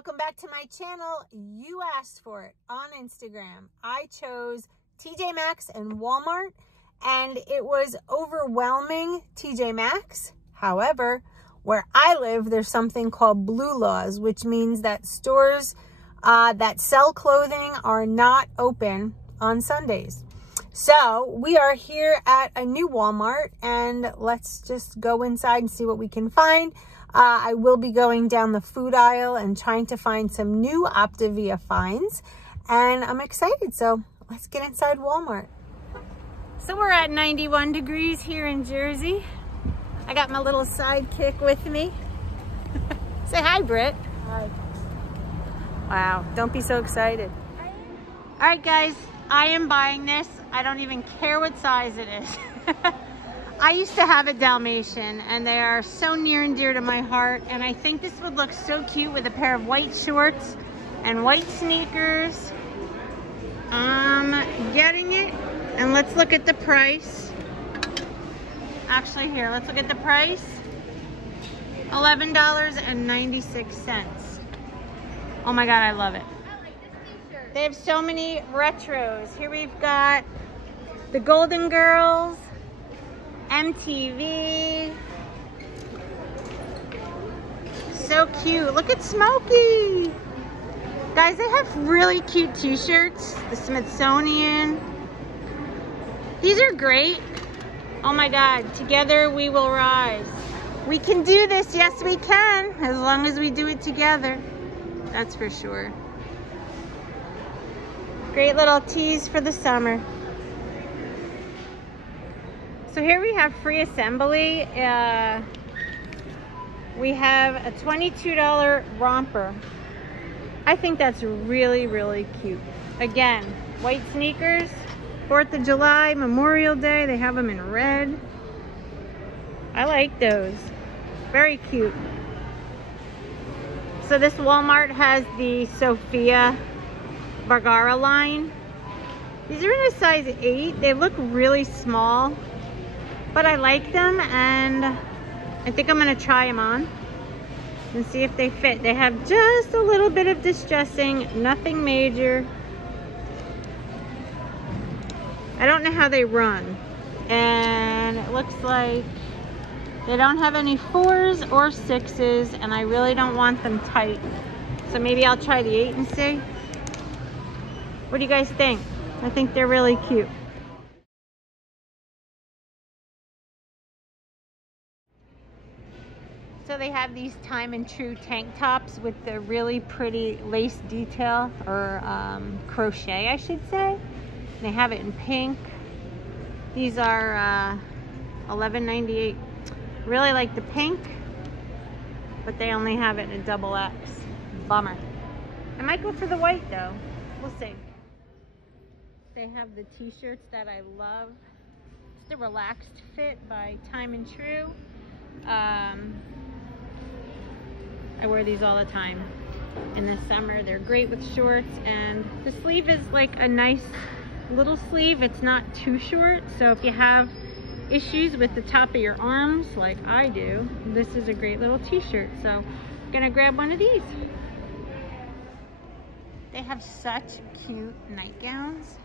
welcome back to my channel. You asked for it on Instagram. I chose TJ Maxx and Walmart, and it was overwhelming TJ Maxx. However, where I live, there's something called blue laws, which means that stores that sell clothing are not open on Sundays. So we are here at a new Walmart, and let's just go inside and see what we can find. I will be going down the food aisle and trying to find some new Optavia finds, and I'm excited. So let's get inside Walmart. So we're at 91 degrees here in Jersey. I got my little sidekick with me. Say hi, Britt. Hi. Wow, don't be so excited. All right, guys, I am buying this. I don't even care what size it is. I used to have a Dalmatian, and they are so near and dear to my heart, and I think this would look so cute with a pair of white shorts and white sneakers. I'm getting it, and let's look at the price. Actually, here, let's look at the price. $11.96. Oh my God, I love it. I like this t-shirt. They have so many retros. Here we've got the Golden Girls, MTV. So cute. Look at Smokey. Guys, they have really cute t-shirts. The Smithsonian. These are great. Oh my God, together we will rise. We can do this. Yes, we can, as long as we do it together. That's for sure. Great little tees for the summer. So here we have free assembly. We have a $22 romper. I think that's really, really cute. Again, white sneakers, 4th of July, Memorial Day. They have them in red. I like those. Very cute. So this Walmart has the Sofia Vergara line. These are in a size 8. They look really small, but I like them, and I think I'm gonna try them on and see if they fit. They have just a little bit of distressing, nothing major. I don't know how they run, and it looks like they don't have any 4s or 6s, and I really don't want them tight. So maybe I'll try the 8 and see. What do you guys think? I think they're really cute. So they have these Time and True tank tops with the really pretty lace detail, or crochet, I should say. They have it in pink. These are $11.98. Really like the pink, but they only have it in a XXX. Bummer. I might go for the white though. We'll see. They have the t-shirts that I love. It's the Relaxed Fit by Time and True. I wear these all the time in the summer. They're great with shorts, and the sleeve is like a nice little sleeve. It's not too short, so if you have issues with the top of your arms like I do, this is a great little t-shirt. So I'm gonna grab one of these. They have such cute nightgowns.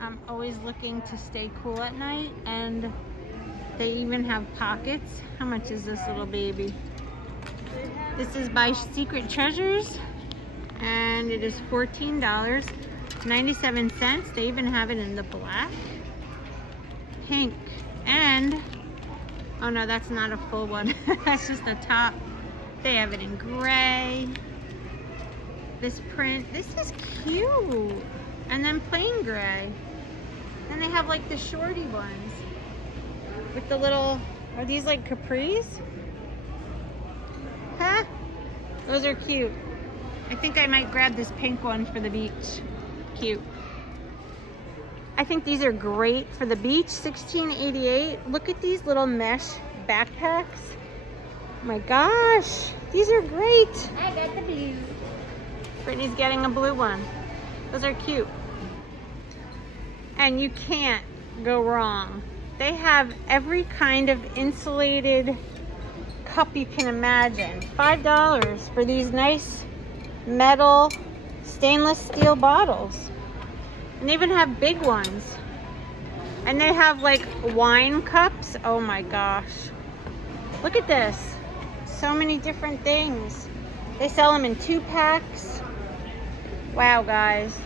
I'm always looking to stay cool at night, and they even have pockets. How much is this little baby? This is by Secret Treasures, and it is $14.97. They even have it in the black, pink, and oh no, that's not a full one. That's just the top. They have it in gray. This print, this is cute. And then plain gray. Then they have like the shorty ones with the little, are these like capris? Huh? Those are cute. I think I might grab this pink one for the beach. Cute. I think these are great for the beach. $16.88. Look at these little mesh backpacks. Oh my gosh, these are great. I got the blue. Brittany's getting a blue one. Those are cute. And you can't go wrong. They have every kind of insulated cup you can imagine. $5 for these nice metal stainless steel bottles. And they even have big ones. And they have like wine cups. Oh my gosh. Look at this. So many different things. They sell them in 2-packs. Wow, guys.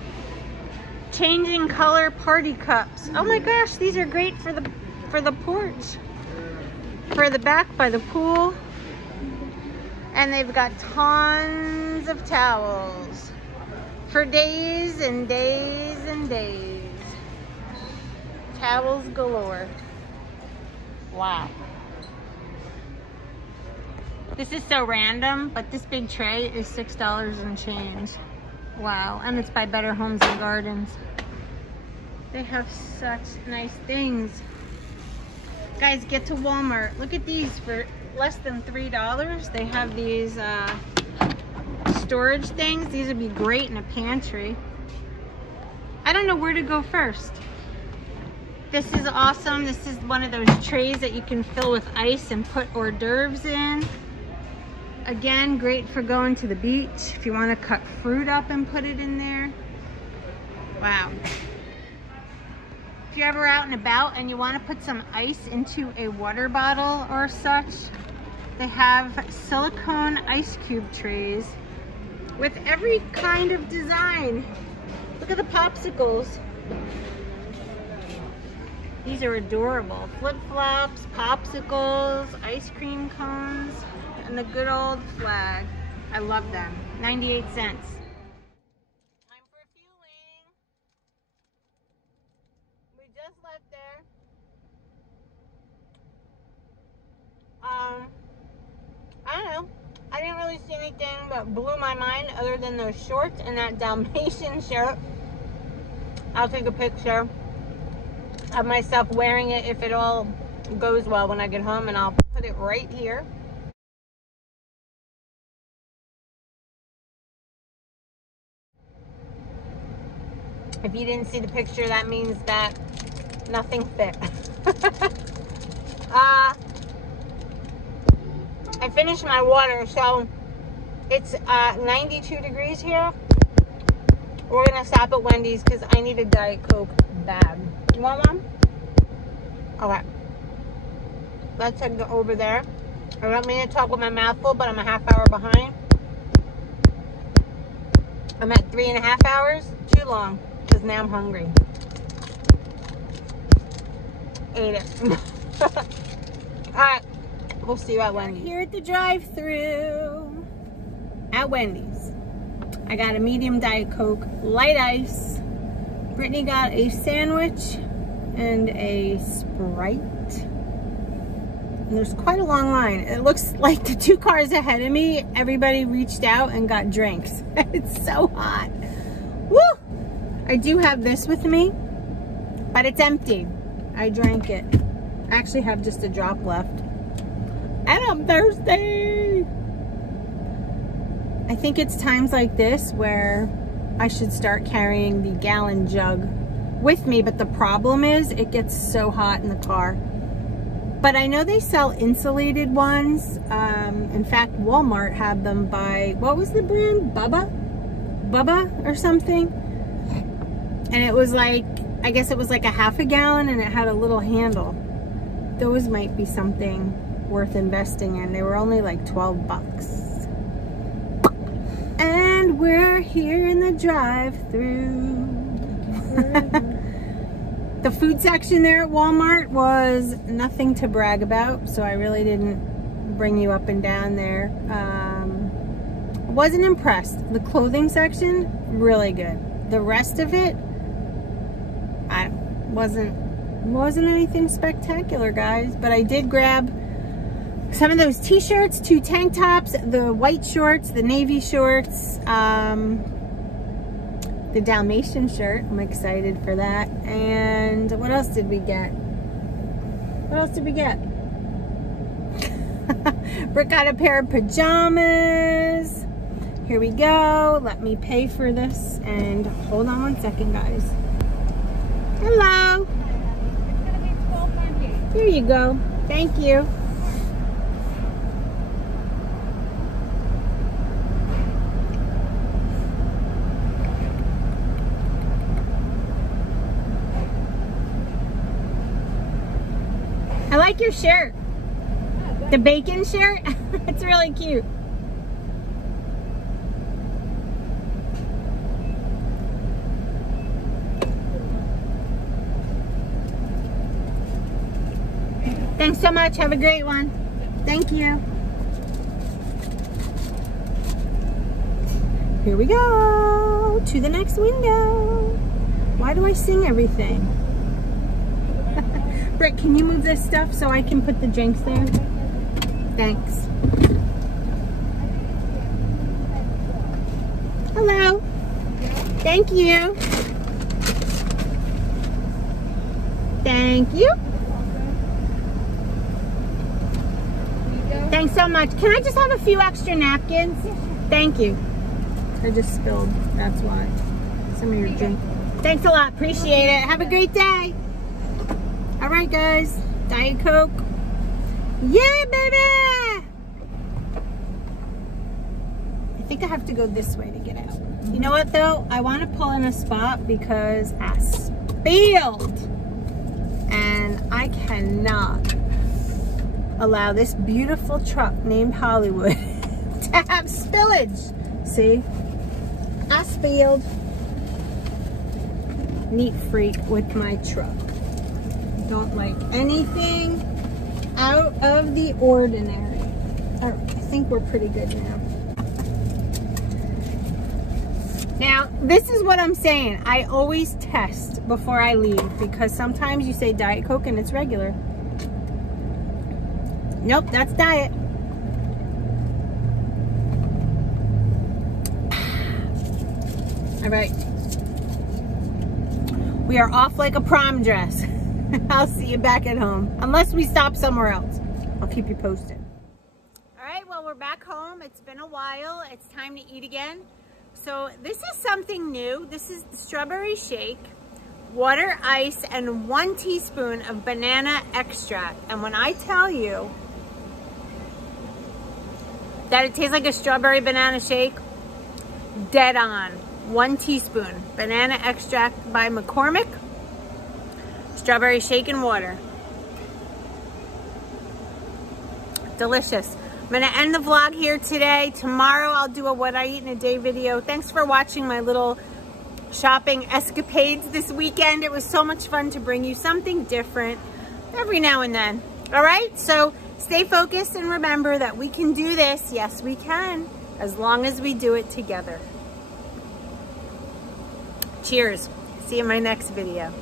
Changing color party cups. Oh my gosh, these are great for the porch. For the back by the pool. And they've got tons of towels. For days and days and days. Towels galore. Wow. This is so random, but this big tray is $6 and change. Wow, and it's by Better Homes and Gardens. They have such nice things. Guys, get to Walmart. Look at these for less than $3. They have these storage things. These would be great in a pantry. I don't know where to go first. This is awesome. This is one of those trays that you can fill with ice and put hors d'oeuvres in. Again, great for going to the beach if you want to cut fruit up and put it in there. Wow. If you're ever out and about and you want to put some ice into a water bottle or such, they have silicone ice cube trays with every kind of design. Look at the popsicles. These are adorable. Flip-flops, popsicles, ice cream cones, and the good old flag. I love them. 98 cents. Time for fueling. We just left there. I don't know. I didn't really see anything that blew my mind other than those shorts and that Dalmatian shirt. I'll take a picture of myself wearing it if it all goes well when I get home, and I'll put it right here. If you didn't see the picture, that means that nothing fit. I finished my water, so it's 92 degrees here. We're gonna stop at Wendy's because I need a Diet Coke bad. You want one? Okay. Let's head over there. I don't mean to talk with my mouth full, but I'm a half hour behind. I'm at 3.5 hours. Too long, because now I'm hungry. Ate it. Alright. We'll see you at Wendy's. Here at the drive-thru at Wendy's. I got a medium Diet Coke, light ice. Brittany got a sandwich and a Sprite. And there's quite a long line. It looks like the 2 cars ahead of me, everybody reached out and got drinks. It's so hot. Woo! I do have this with me, but it's empty. I drank it. I actually have just a drop left. And I'm thirsty. I think it's times like this where I should start carrying the gallon jug with me, but the problem is it gets so hot in the car. But I know they sell insulated ones. In fact, Walmart had them by, what was the brand? Bubba or something. And it was like, I guess it was like a half a gallon and it had a little handle. Those might be something worth investing in. They were only like 12 bucks. And we're here in the drive-thru. The food section there at Walmart was nothing to brag about, so I really didn't bring you up and down there. Wasn't impressed. The clothing section, really good. The rest of it, wasn't anything spectacular, guys. But I did grab some of those t-shirts, 2 tank tops, the white shorts, the navy shorts, the Dalmatian shirt. I'm excited for that. And what else did we get? What else did we get? Brooke got a pair of pajamas. Here we go. Let me pay for this. And hold on one second, guys. Hello. It's gonna be $12.98. Here you go. I like your shirt. The bacon shirt. It's really cute. Thanks so much. Have a great one. Thank you. Here we go to the next window. Why do I sing everything? Britt, can you move this stuff so I can put the drinks there? Thanks. Hello. Thank you. Thank you. Thanks so much. Can I just have a few extra napkins? Thank you. I just spilled, that's why. Some of your drink. Thanks a lot, appreciate it. Have a great day. All right, guys, Diet Coke. Yeah, baby! I think I have to go this way to get out. You know what, though? I want to pull in a spot because I spilled. And I cannot allow this beautiful truck named Hollywood to have spillage. See? I spilled. Neat freak with my truck. Don't like anything out of the ordinary. All right, I think we're pretty good now. Now, this is what I'm saying. I always test before I leave because sometimes you say Diet Coke and it's regular. Nope, that's diet. All right. We are off like a prom dress. I'll see you back at home. Unless we stop somewhere else. I'll keep you posted. All right, well, we're back home. It's been a while. It's time to eat again. So this is something new. This is the strawberry shake, water, ice, and 1 teaspoon of banana extract. And when I tell you that it tastes like a strawberry banana shake, dead on. 1 teaspoon banana extract by McCormick, strawberry shake and water. Delicious. I'm gonna end the vlog here today. Tomorrow I'll do a what I eat in a day video. Thanks for watching my little shopping escapades this weekend. It was so much fun to bring you something different every now and then. All right, so stay focused and remember that we can do this. Yes, we can, as long as we do it together. Cheers. See you in my next video.